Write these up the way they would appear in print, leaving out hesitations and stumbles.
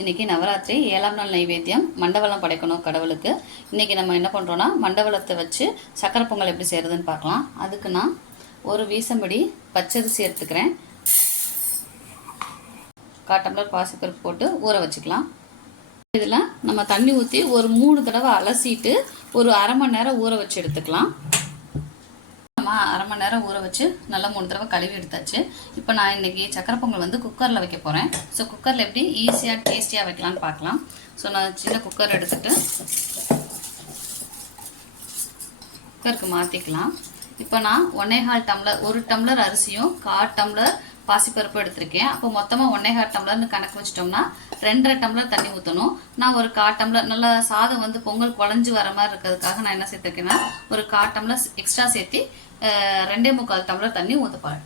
இன்றைக்கி நவராத்திரி 7ஆம் நாள் நைவேத்தியம் மண்டவளம் படைக்கணும் கடவுளுக்கு. இன்றைக்கி நம்ம என்ன பண்ணுறோன்னா மண்டவளத்தை வச்சு சக்கரை பொங்கல் எப்படி செய்கிறதுன்னு பார்க்கலாம். அதுக்கு நான் ஒரு வீசம்படி பச்சரிசி எடுத்துக்கிறேன். 1/4 டம்ளர் பாசிப்பருப்பு போட்டு ஊற வச்சுக்கலாம். இதில் நம்ம தண்ணி ஊற்றி ஒரு 3 தடவை அலசிட்டு ஒரு அரை மணி நேரம் ஊற வச்சு எடுத்துக்கலாம். நம்ம அரை மணி நேரம் ஊற வச்சு நல்லா 3 தடவை கழுவி எடுத்தாச்சு. இப்போ நான் இன்றைக்கி சக்கரை பொங்கல் வந்து குக்கரில் வைக்க போகிறேன். ஸோ குக்கரில் எப்படி ஈஸியாக டேஸ்டியாக வைக்கலான்னு பார்க்கலாம். ஸோ நான் சின்ன குக்கர் எடுத்துகிட்டு குக்கருக்கு மாற்றிக்கலாம். இப்போ நான் 1.25 டம்ளர், 1 டம்ளர் அரிசியும் 1/4 டம்ளர் பாசிப்பருப்பு எடுத்திருக்கேன். அப்போ மொத்தமாக 1.25 டம்ளர்னு கணக்கு வச்சிட்டோம்னா 2.5 டம்ளர் தண்ணி ஊற்றணும். நான் ஒரு 1/4 டம்ளர் நல்லா சாதம் வந்து பொங்கல் குழஞ்சி வர மாதிரி இருக்கிறதுக்காக நான் என்ன சேர்த்துருக்கேன்னா ஒரு 1/4 டம்ளர் எக்ஸ்ட்ரா சேர்த்து 2.25 டம்ளர் தண்ணி ஊற்றப்பாரு.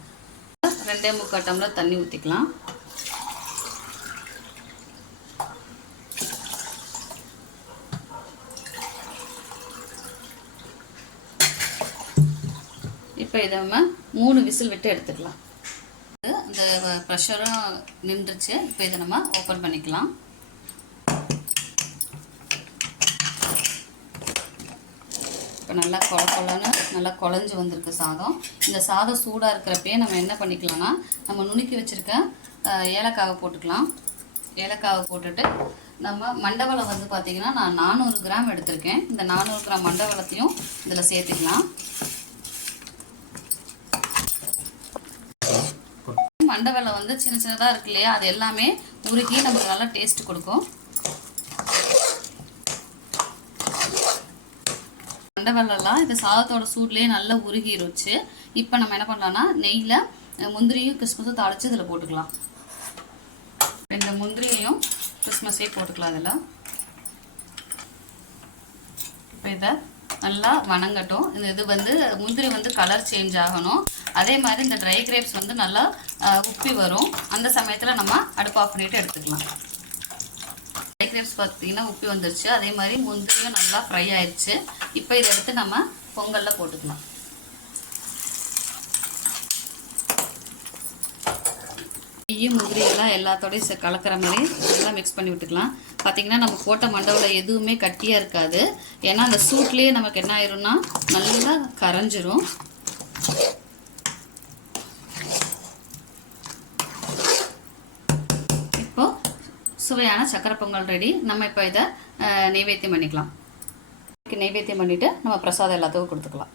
2.25 டம்ளர் தண்ணி ஊற்றிக்கலாம். இப்போ இதை நம்ம 3 விசில் விட்டு எடுத்துக்கலாம். இந்த ப்ரெஷரும் நின்றுச்சு. இப்போ இதை நம்ம ஓப்பன் பண்ணிக்கலாம். இப்போ நல்லா கொலன்னு நல்லா குழஞ்சி வந்திருக்கு சாதம். இந்த சாதம் சூடாக இருக்கிறப்பயே நம்ம என்ன பண்ணிக்கலாம்னா நம்ம நுணுக்கி வச்சுருக்க ஏலக்காவை போட்டுக்கலாம். ஏலக்காவை போட்டுட்டு நம்ம மண்டவளம் வந்து பார்த்திங்கன்னா நான் 400 கிராம் எடுத்திருக்கேன். இந்த 400 கிராம் மண்டவளத்தையும் இதில் சேர்த்துக்கலாம். மண்டவளம் வந்து சின்ன சின்னதாக இருக்கு இல்லையா, அது எல்லாமே உருகி நமக்கு நல்லா டேஸ்ட் கொடுக்கும். மண்டவெல்லாம் இந்த சாதத்தோட சூட்லேயே நல்லா உருகிருச்சு. இப்போ நம்ம என்ன பண்ணலாம்னா நெய்யில் முந்திரியும் கிறிஸ்மஸும் தாளித்து இதில் போட்டுக்கலாம். இந்த முந்திரியையும் கிறிஸ்மஸையும் போட்டுக்கலாம் இதில். இப்போ இதை நல்லா வணங்கட்டும். இது வந்து முந்திரி வந்து கலர் சேஞ்ச் ஆகணும். அதே மாதிரி இந்த ட்ரை கிரேப்ஸ் வந்து நல்லா உப்பி வரும். அந்த சமயத்தில் நம்ம அடுப்பு ஆஃப் பண்ணிவிட்டு எடுத்துக்கலாம். ட்ரை கிரேப்ஸ் பார்த்தீங்கன்னா உப்பி வந்துருச்சு. அதே மாதிரி முந்திரியும் நல்லா ஃப்ரை ஆயிடுச்சு. இப்போ இதை எடுத்து நம்ம பொங்கலில் போட்டுக்கலாம். நெய்யும் முந்திரியெல்லாம் எல்லாத்தோடையும் கலக்கிற மாதிரி நல்லா மிக்ஸ் பண்ணி விட்டுக்கலாம். பார்த்திங்கன்னா நம்ம போட்ட மண்டவில் எதுவுமே கட்டியாக இருக்காது. ஏன்னா அந்த சூட்லேயே நமக்கு என்ன ஆயிரும்னா நல்லா கரைஞ்சிரும். இப்போது சுவையான சக்கரை பொங்கல் ரெடி. நம்ம இப்போ இதை நெய்வேத்தியம் பண்ணிக்கலாம். நெய்வேத்தியம் பண்ணிவிட்டு நம்ம பிரசாதம் எல்லாத்துக்கும் கொடுத்துக்கலாம்.